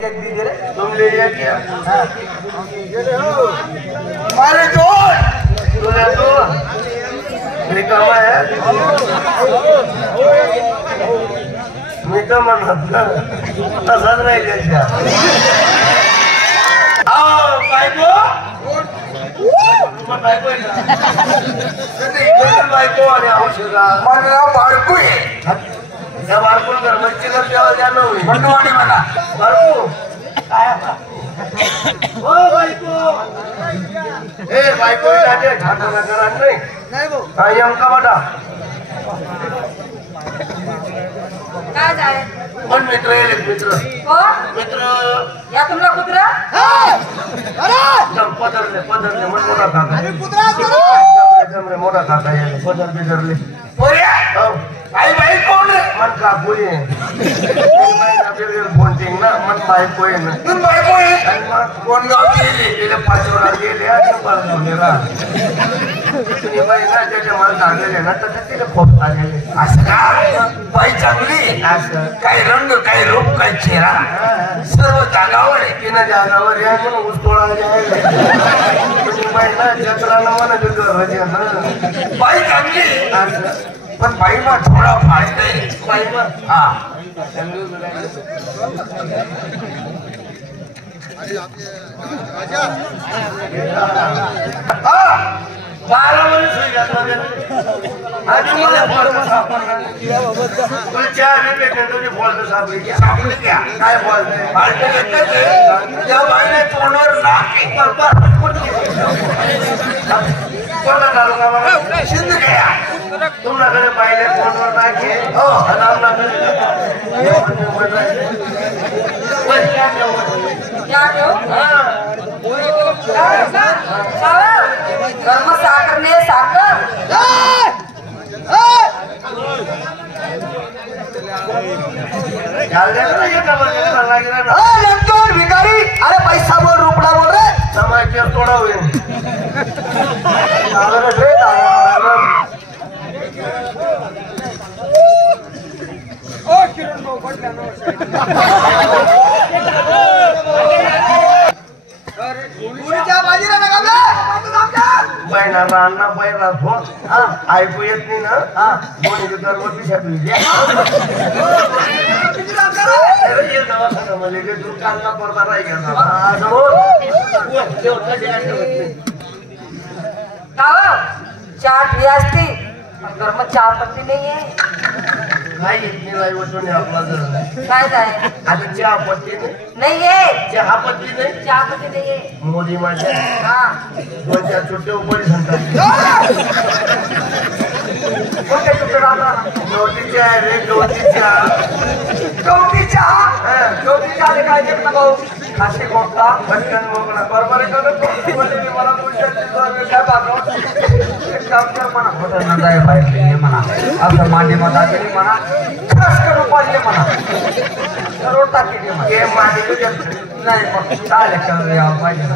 तुमने ये किया मारे जोर तूने तो निकमा है निकमा तसंच नाही द्यायचा बायको बायको आणि औषधा माझं नाव बाळकू आहे त्या बाळकून घर मच्छी तेव्हा द्या नव्हे बंडवाणी म्हणा बाळकू काय हो बायको ए बायको जाते ठाणा करा नाही भाऊ हा यमका बटा काय जाय पण मित्र येले मित्र हो मित्र या तुमला कुत्रा अरे पदरले मन मोठा काका अरे कुत्रा जमरे मोठा काका येले पदर बिदरले पोऱ्या आई बाई कोण मन काकू आहे महिना बिल फोनटिंग ना मन बायको आहे ना तू बायको आहे आणि मग कोण गाव गेली तिला 5 वेळा गेले आणि गेला तुम्ही महिना त्याच्या मला सांगले ना तर तिला खूप आलेले असं का बाई चांगली असं काही रंग काही रूप काही चेहरा सर्व जागावर आहे तिनं जागावर या म्हणून उस्तोळा जायला तुम्ही महिना जत्राला म्हणत होतं बाई चांगली असं पण बाई मग थोडा फायदा आहे बाई मग हा 12 वर्ष अजून मला फॉल्ट सापडला तुझ्या तुझी फॉल्ट सापडली घ्या काय फॉल्ट फॉल्ट घेतलं त्या बाईने तोंडावर नाक कोणता तालुका मला सिंध घ्या तुमच्याकडे पाहिले तोंडावर नाक आहे हो कर्म साखर ने साखर भिकारी अरे पैसा बोल रुपड़ा बोल रहे समय थोड़ा हुए अण्णा पहिला फोन ऐकू येत नाही ना दोन्ही गर्भवती शकली कांदा पडता नाही चार असती घर में 4 पत्ती नहीं है नाही येत नाही आपला जर काय जाय आता चहा पत्ती नहीं है चहा पत्ती नाही चहा पत्ती नहीं है मोदी माझ्या हाँ 2-4 छोटे उपर सांगतात कोणते कुठे राहता गवतीच्या रे गवतीच्या काय घेतलं भाऊ खाशी कोणता पटकन मोकळा बरोबर आहे का मला काय बाबा काम कर म्हणा होतं ना जाय बाहेर म्हणा असं मांडी मधा गेली म्हणा खास करून पाहिजे म्हणा रोड टाकी म्हणा हे मांडी नाही मग चालेल पाहिजे ना